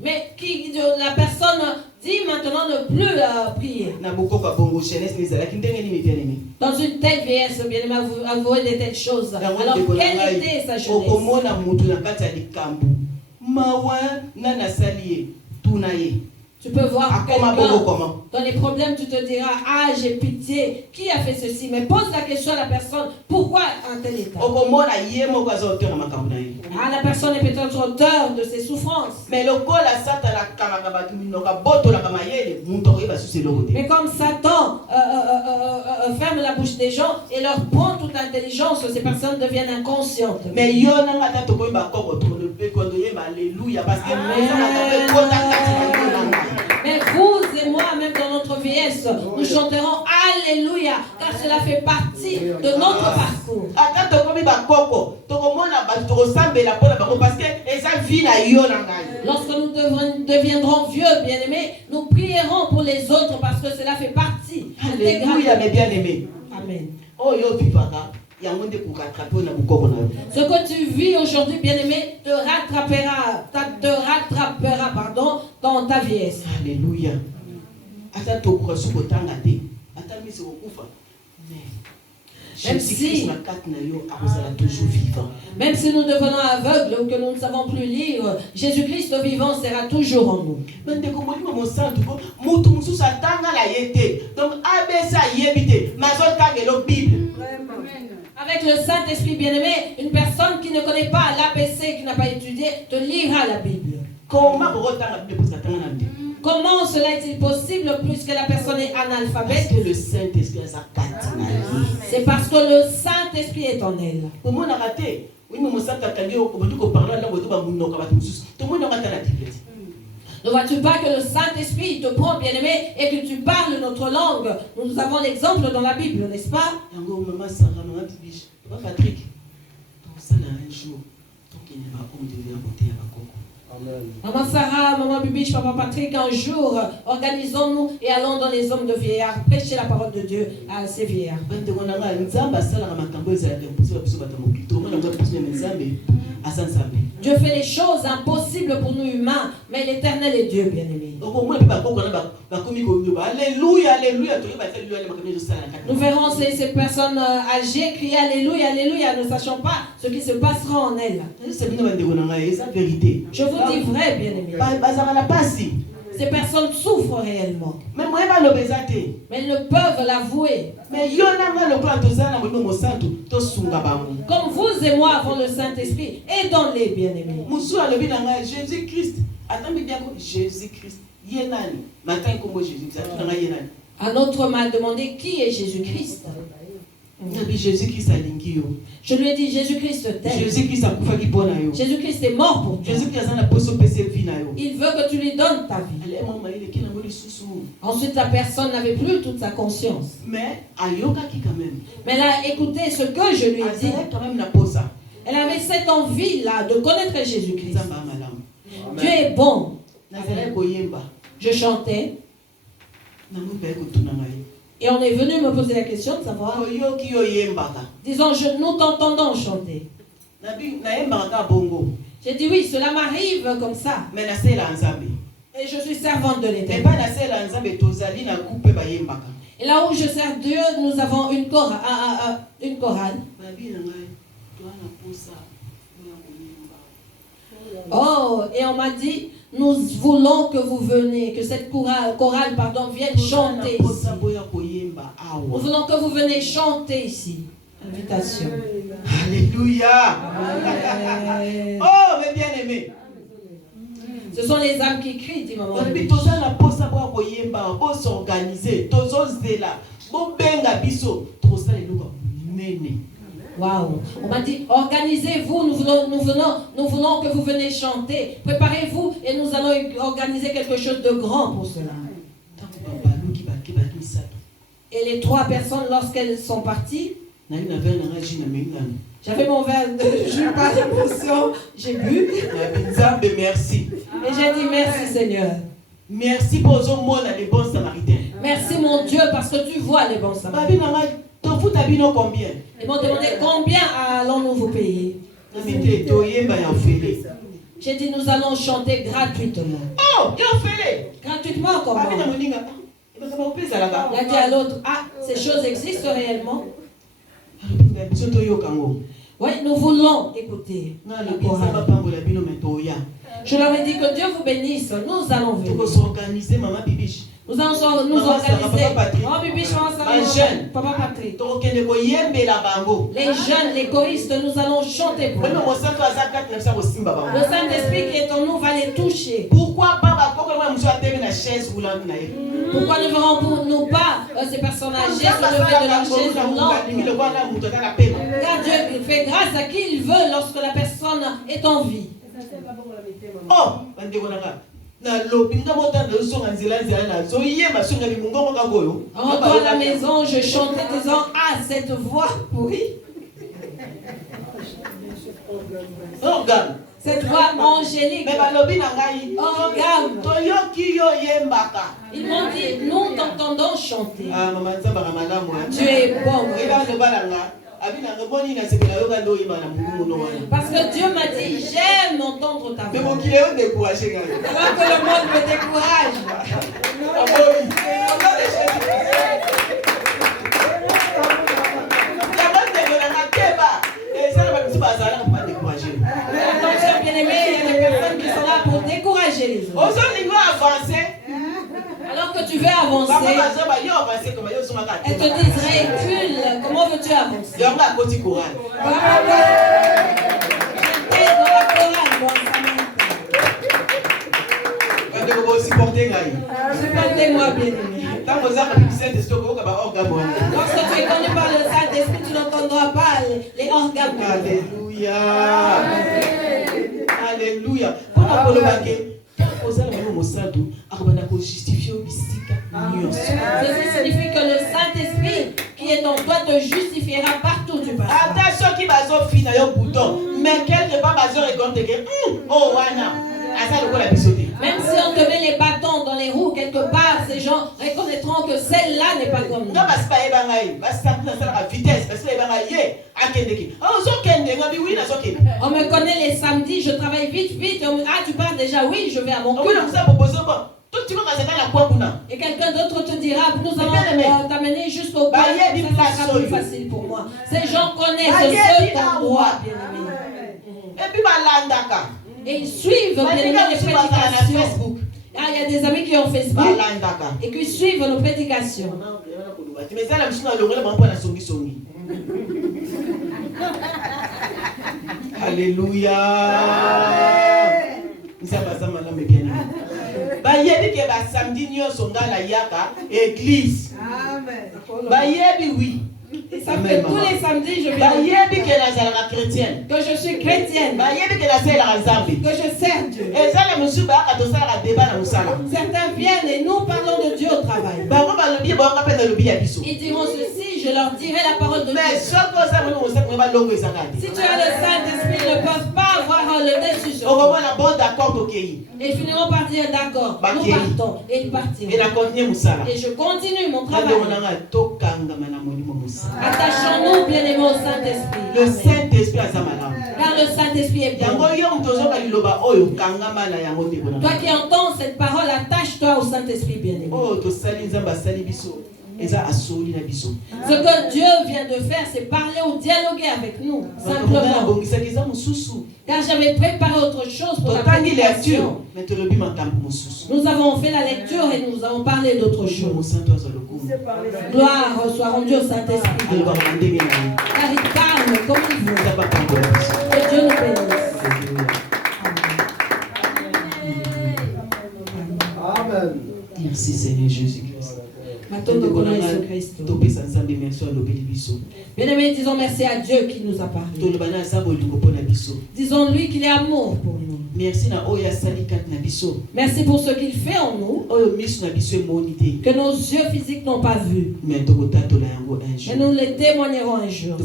mais qui la personne dit maintenant ne plus prier. Dans une telle vieillesse, bien aimé, avouer de telles choses. Alors quelle était sa jeunesse? Tu peux voir quelqu'un dans les problèmes, tu te diras, ah j'ai pitié, qui a fait ceci? Mais pose la question à la personne, pourquoi un tel état? Ah, la personne est peut-être auteur de ses souffrances. Mais comme Satan ferme la bouche des gens et leur prend toute intelligence, ces personnes deviennent inconscientes. Mais mais vous et moi, même dans notre vieillesse, nous chanterons Alléluia, car cela fait partie de notre parcours. Lorsque nous deviendrons vieux, bien-aimés, nous prierons pour les autres parce que cela fait partie. Alléluia, mes bien-aimés. Amen. Ce que tu vis aujourd'hui, bien-aimé, te rattrapera dans ta vieillesse. Alléluia. Même si nous devenons aveugles ou que nous ne savons plus lire, Jésus-Christ le vivant sera toujours en nous. Avec avec le Saint-Esprit bien-aimé, une personne qui ne connaît pas l'ABC, qui n'a pas étudié, te lira la Bible. Comment cela est-il possible puisque la personne est analphabète? Parce que le Saint-Esprit a sa carte. C'est parce que le Saint-Esprit est en elle. Ne vois-tu pas que le Saint-Esprit te prend, bien-aimé, et que tu parles notre langue? Nous avons l'exemple dans la Bible, n'est-ce pas? Patrick, Maman Sarah, Maman Bibiche, Papa Patrick, un jour, organisons-nous et allons dans les hommes de vieillards, prêcher la parole de Dieu à ces vieillards. Dieu fait les choses impossibles pour nous humains, mais l'Éternel est Dieu, bien-aimé. Nous verrons ces personnes âgées crier Alléluia, Alléluia, ne sachant pas ce qui se passera en elles. Je vous dis vrai, bien-aimé. Ces personnes souffrent réellement. Mais elles ne peuvent l'avouer. Comme vous et moi avons le Saint-Esprit, aidons-les, bien-aimés. Jésus-Christ. Jésus-Christ. Un autre m'a demandé qui est Jésus-Christ. Je lui ai dit Jésus-Christ t'aime. Jésus-Christ est mort pour toi. Il veut que tu lui donnes ta vie. Ensuite la personne n'avait plus toute sa conscience. Mais elle a écouté ce que je lui ai dit. Elle avait cette envie-là de connaître Jésus-Christ. Dieu est bon. Je chantais. Et on est venu me poser la question de savoir. Disons, nous t'entendons chanter. J'ai dit oui, cela m'arrive comme ça. Et je suis servante de l'Éternel. Et là où je sers Dieu, nous avons une chorale. Oh, et on m'a dit, nous voulons que vous venez, que cette chorale vienne chanter ici. Nous voulons que vous venez chanter ici. Invitation. Alléluia. Oh, mes bien-aimés. Ce sont les âmes qui crient, dit maman. Waouh. On m'a dit, organisez-vous, nous voulons que vous venez chanter. Préparez-vous et nous allons organiser quelque chose de grand pour cela. Et les 3 personnes, lorsqu'elles sont parties, j'avais mon verre de jus par émotion, j'ai bu. Merci. Et j'ai dit merci Seigneur. Merci pour les bons samaritains. Merci mon Dieu parce que tu vois les bons samaritains. Combien? Ils m'ont demandé combien allons-nous vous payer. J'ai dit nous allons chanter gratuitement. Oh, gratuitement comment? Il a dit à l'autre, ces choses existent réellement? Oui, nous voulons écouter. Je leur ai dit que Dieu vous bénisse. Nous allons venir. Nous allons nous organiser. Papa Patrick. Les jeunes, les choristes, nous allons chanter pour eux. Le Saint-Esprit qui est en nous va les toucher. Pourquoi ne verrons-nous pas ces personnes âgées se lever de leur chaise roulante? Car Dieu fait grâce à qui il veut lorsque la personne est en vie. Oh, en rentrant à la maison, je chantais disant cette voix pourrie. Cette voix angélique. Ils m'ont dit, nous t'entendons chanter. Tu es bon. Parce que Dieu m'a dit, j'aime entendre ta voix. Alors que le monde me décourage. Attention bien-aimé, il y a des personnes qui sont là pour décourager les autres. Alors que tu veux avancer, elles te disent recule. Comment veux-tu avancer? Dans la chorale, supportez-moi bien aimé. Lorsque tu es connu par le Saint-Esprit, tu n'entendras pas les organes. Alléluia. Alléluia. Ceci signifie que le Saint-Esprit qui est en toi te justifiera partout où tu passes. Attention qui va se finir un bouton, mais quelque part va se reconnaître que oh wana. Même si on te met les bâtons dans les roues quelque part, ces gens reconnaîtront que celle-là n'est pas comme nous. On me connaît les samedis, je travaille vite. Ah, tu pars déjà? Oui, je vais à mon culte. Et quelqu'un d'autre te dira, nous allons t'amener jusqu'au point, ça sera plus facile pour moi. Ces gens connaissent ce qu'on doit, bien aimé. Et puis, et ils suivent bien aimé les prédications. Ah, il y a des amis qui ont Facebook et qui suivent nos prédications. Alléluia. Église. Oui. Ça fait tous les samedis, je viens que je suis chrétienne, que je sers Dieu. Certains viennent et nous parlons de Dieu au travail. Ils diront ceci, je leur dirai la parole de Dieu. Si tu as le Saint-Esprit, ils ne peuvent pas avoir le dessus sur toi. Et ils finiront par dire d'accord, nous partons. Et ils partiront. Et je continue mon travail. Attachons-nous bien aimés au Saint-Esprit. Le Saint-Esprit a sa car le Saint-Esprit est bon. Toi qui entends cette parole, attache-toi au Saint-Esprit bien aimé. Ce que Dieu vient de faire, c'est parler ou dialoguer avec nous, simplement. Car j'avais préparé autre chose pour la prédication. Nous avons fait la lecture et nous avons parlé d'autre chose. Gloire soit rendue au Saint-Esprit. Car il parle comme il veut. Que Dieu nous bénisse. Amen. Merci Seigneur Jésus-Christ. Bien-aimés, disons merci à Dieu qui nous a parlé. Disons-lui qu'il est amour pour nous. Merci pour ce qu'il fait en nous, que nos yeux physiques n'ont pas vu. Et nous les témoignerons un jour.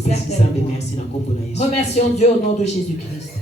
Remercions Dieu au nom de Jésus-Christ.